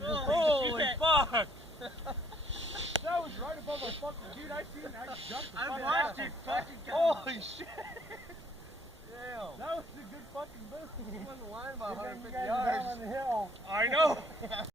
Holy fuck! That was right above our fucking dude. I seen that. I jumped the I fuck watched out. it fucking Holy shit. Damn. That was a good fucking move. He wasn't lying about You 150 guys are yards. down on the hill. I know.